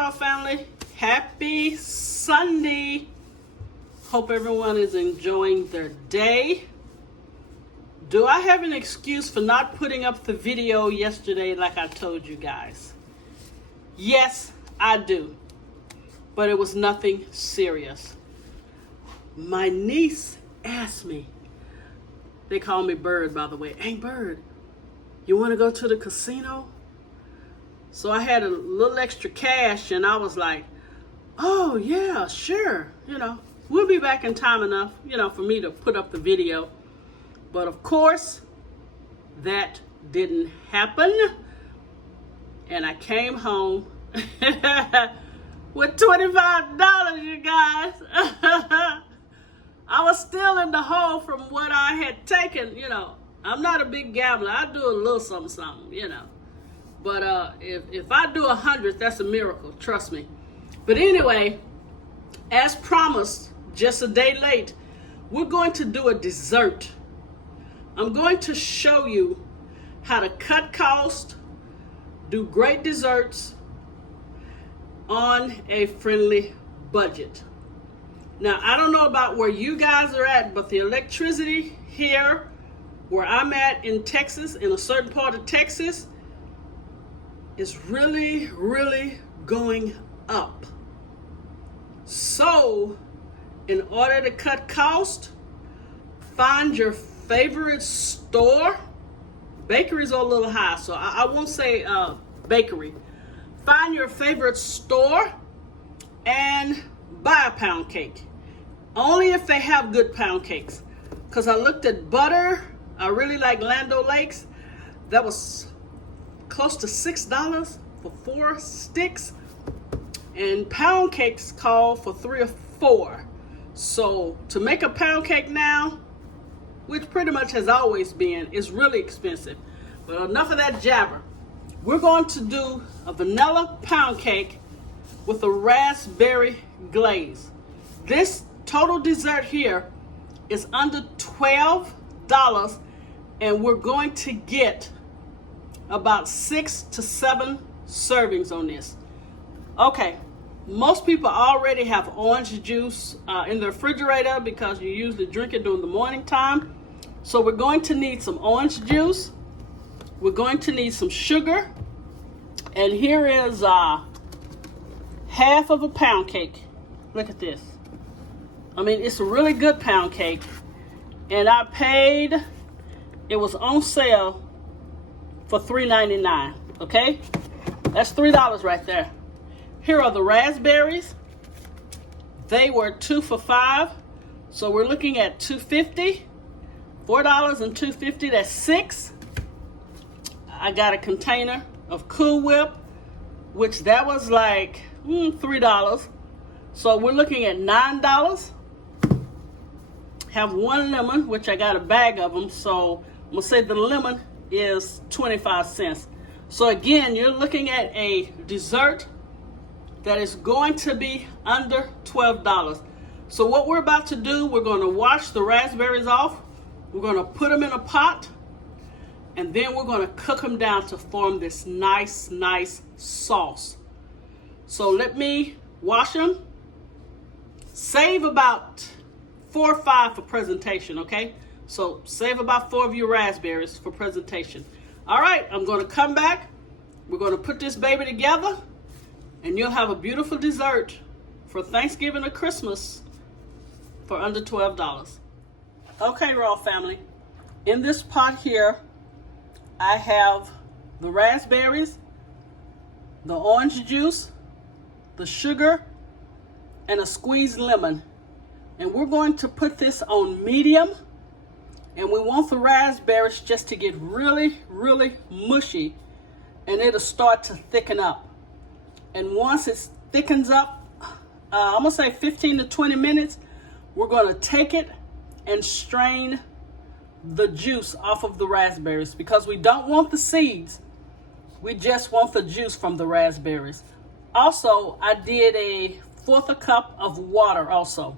Royal family. Happy Sunday. Hope everyone is enjoying their day. Do I have an excuse for not putting up the video yesterday like I told you guys? Yes, I do. But it was nothing serious. My niece asked me, they call me Bird, by the way. Hey, Bird, you want to go to the casino? So I had a little extra cash and I was like, oh yeah, sure. We'll be back in time enough, for me to put up the video. But of course, that didn't happen. And I came home with $25, you guys. I was still in the hole from what I had taken, I'm not a big gambler. I do a little something, But if I do 100, that's a miracle, trust me. But anyway, as promised, just a day late, we're going to do a dessert. I'm going to show you how to cut cost, do great desserts on a friendly budget. Now, I don't know about where you guys are at, but the electricity here, where I'm at in Texas, in a certain part of Texas, is really, really going up. So, in order to cut cost, find your favorite store. Bakeries are a little high, so I won't say bakery. Find your favorite store and buy a pound cake. Only if they have good pound cakes. Because I looked at butter. I really like Land O'Lakes. That was close to $6 for 4 sticks. And pound cakes call for 3 or 4. So to make a pound cake now, which pretty much has always been, is really expensive. But enough of that jabber. We're going to do a vanilla pound cake with a raspberry glaze. This total dessert here is under $12, and we're going to get about 6 to 7 servings on this. Okay, most people already have orange juice in the refrigerator because you usually drink it during the morning time. So we're going to need some orange juice. We're going to need some sugar. And here is half of a pound cake. Look at this. I mean, it's a really good pound cake. And I paid, it was on sale for $3.99, okay? That's $3 right there. Here are the raspberries. They were 2 for $5. So we're looking at $2.50. $4 and $2.50, that's 6. I got a container of Cool Whip, which that was like $3. So we're looking at $9. Have 1 lemon, which I got a bag of them. So I'm gonna say the lemon is 25 cents. So again, you're looking at a dessert that is going to be under $12. So what we're about to do, we're gonna wash the raspberries off. We're gonna put them in a pot, and then we're gonna cook them down to form this nice sauce. So let me wash them. Save about 4 or 5 for presentation, okay? So save about 4 of your raspberries for presentation. All right, I'm gonna come back. We're gonna put this baby together, and you'll have a beautiful dessert for Thanksgiving or Christmas for under $12. Okay, Royal family, in this pot here, I have the raspberries, the orange juice, the sugar, and a squeezed lemon. And we're going to put this on medium, and we want the raspberries just to get really, really mushy, and it'll start to thicken up. And once it thickens up, I'm gonna say 15 to 20 minutes, we're gonna take it and strain the juice off of the raspberries because we don't want the seeds. We just want the juice from the raspberries. Also, I did a 1/4 cup of water also.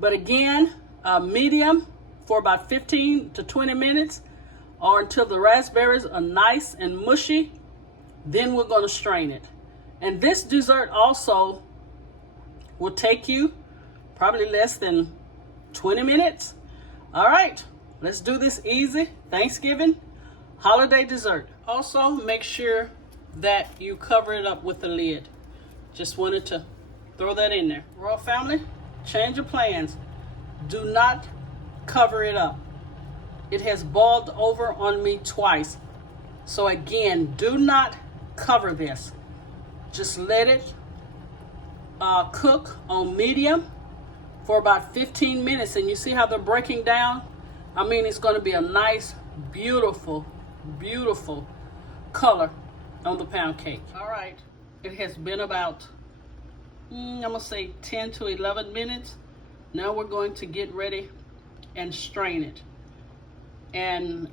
But again, medium for about 15 to 20 minutes or until the raspberries are nice and mushy. Then we're going to strain it. And this dessert also will take you probably less than 20 minutes. All right, let's do this easy Thanksgiving holiday dessert. Also, make sure that you cover it up with the lid. Just wanted to throw that in there. Royal family, change your plans. Do not cover it up. It has boiled over on me twice. So again, do not cover this. Just let it cook on medium for about 15 minutes. And you see how they're breaking down? I mean, it's going to be a nice, beautiful, beautiful color on the pound cake. All right, it has been about, I'm going to say 10 to 11 minutes. Now we're going to get ready and strain it. And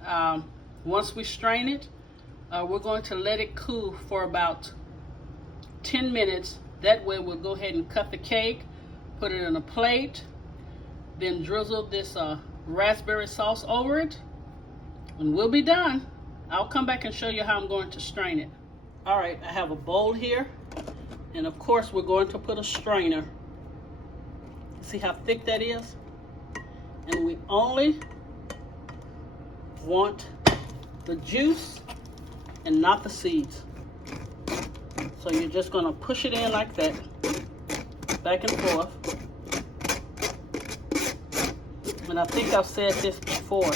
once we strain it, we're going to let it cool for about 10 minutes. That way we'll go ahead and cut the cake, put it in a plate, then drizzle this raspberry sauce over it, and we'll be done. I'll come back and show you how I'm going to strain it. All right, I have a bowl here, and of course we're going to put a strainer. See how thick that is? And we only want the juice and not the seeds. So you're just gonna push it in like that, back and forth. And I think I've said this before,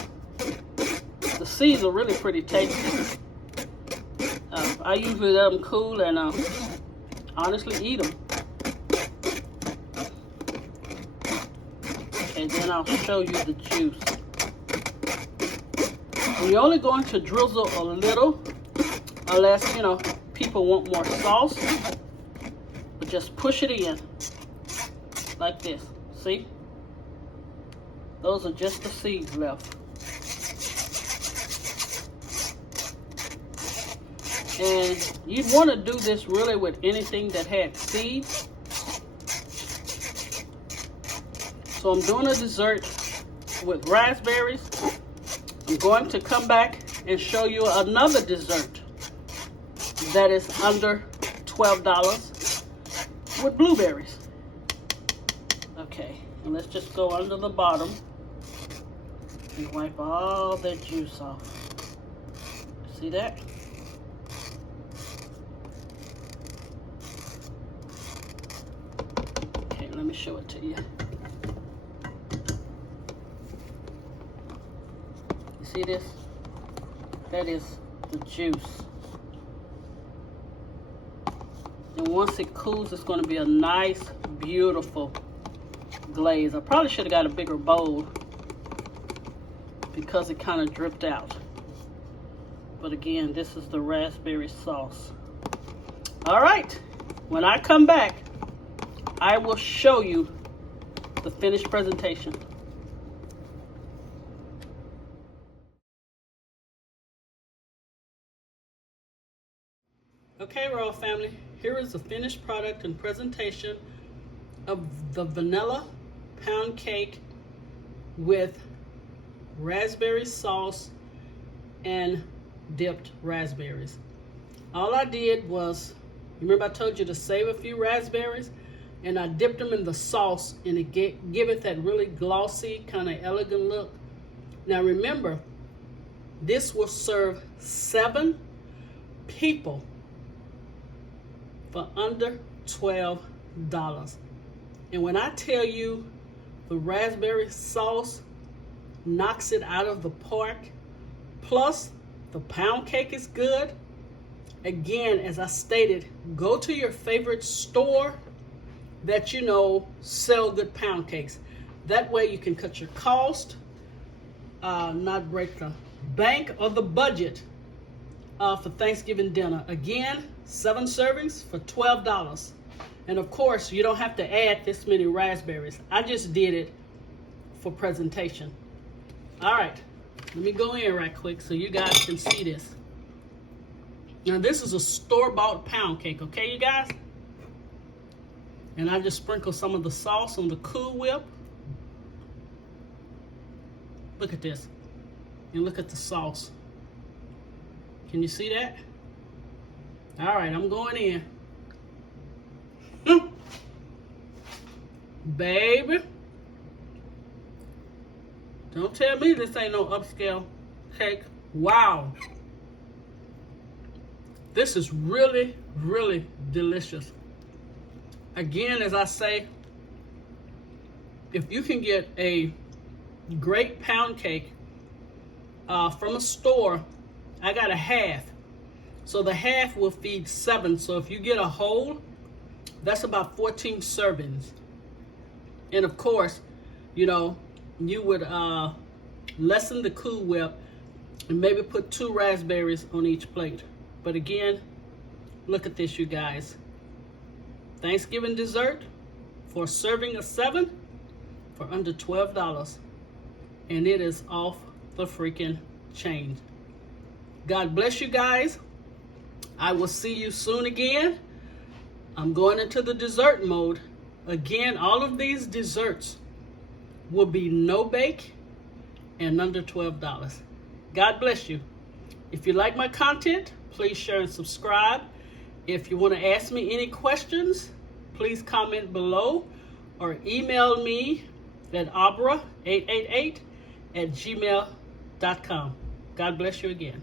the seeds are really pretty tasty. I usually let them cool and honestly eat them. And then I'll show you the juice. And you're only going to drizzle a little, unless, people want more sauce. But just push it in, like this. See? Those are just the seeds left. And you'd want to do this really with anything that had seeds. So I'm doing a dessert with raspberries. I'm going to come back and show you another dessert that is under $12 with blueberries. Okay, and let's just go under the bottom and wipe all that juice off. See that? Okay, let me show it to you. See this? That is the juice. And once it cools, it's going to be a nice, beautiful glaze. I probably should have got a bigger bowl because it kind of dripped out. But again, this is the raspberry sauce. All right, when I come back, I will show you the finished presentation. Okay, Royal family, here is the finished product and presentation of the vanilla pound cake with raspberry sauce and dipped raspberries. All I did was, remember I told you to save a few raspberries, and I dipped them in the sauce, and it give it that really glossy, kind of elegant look. Now remember, this will serve 7 people for under $12. And when I tell you the raspberry sauce knocks it out of the park, plus the pound cake is good, again, as I stated, go to your favorite store that you know sell good pound cakes. That way you can cut your cost, not break the bank or the budget for Thanksgiving dinner. Again, 7 servings for $12. And of course, you don't have to add this many raspberries. I just did it for presentation. All right, let me go in right quick so you guys can see this. Now this is a store-bought pound cake, okay, you guys? And I just sprinkle some of the sauce on the Cool Whip. Look at this. And look at the sauce. Can you see that? All right, I'm going in. Baby, don't tell me this ain't no upscale cake. Wow. This is really, really delicious. Again, as I say, if you can get a great pound cake from a store, I got a half. So the half will feed 7. So if you get a whole, that's about 14 servings. And of course, you know, you would lessen the Cool Whip and maybe put 2 raspberries on each plate. But again, look at this, you guys. Thanksgiving dessert for a serving of 7 for under $12. And it is off the freaking chain. God bless you guys. I will see you soon again. I'm going into the dessert mode. Again, all of these desserts will be no bake and under $12. God bless you. If you like my content, please share and subscribe. If you want to ask me any questions, please comment below or email me at abra888@gmail.com. God bless you again.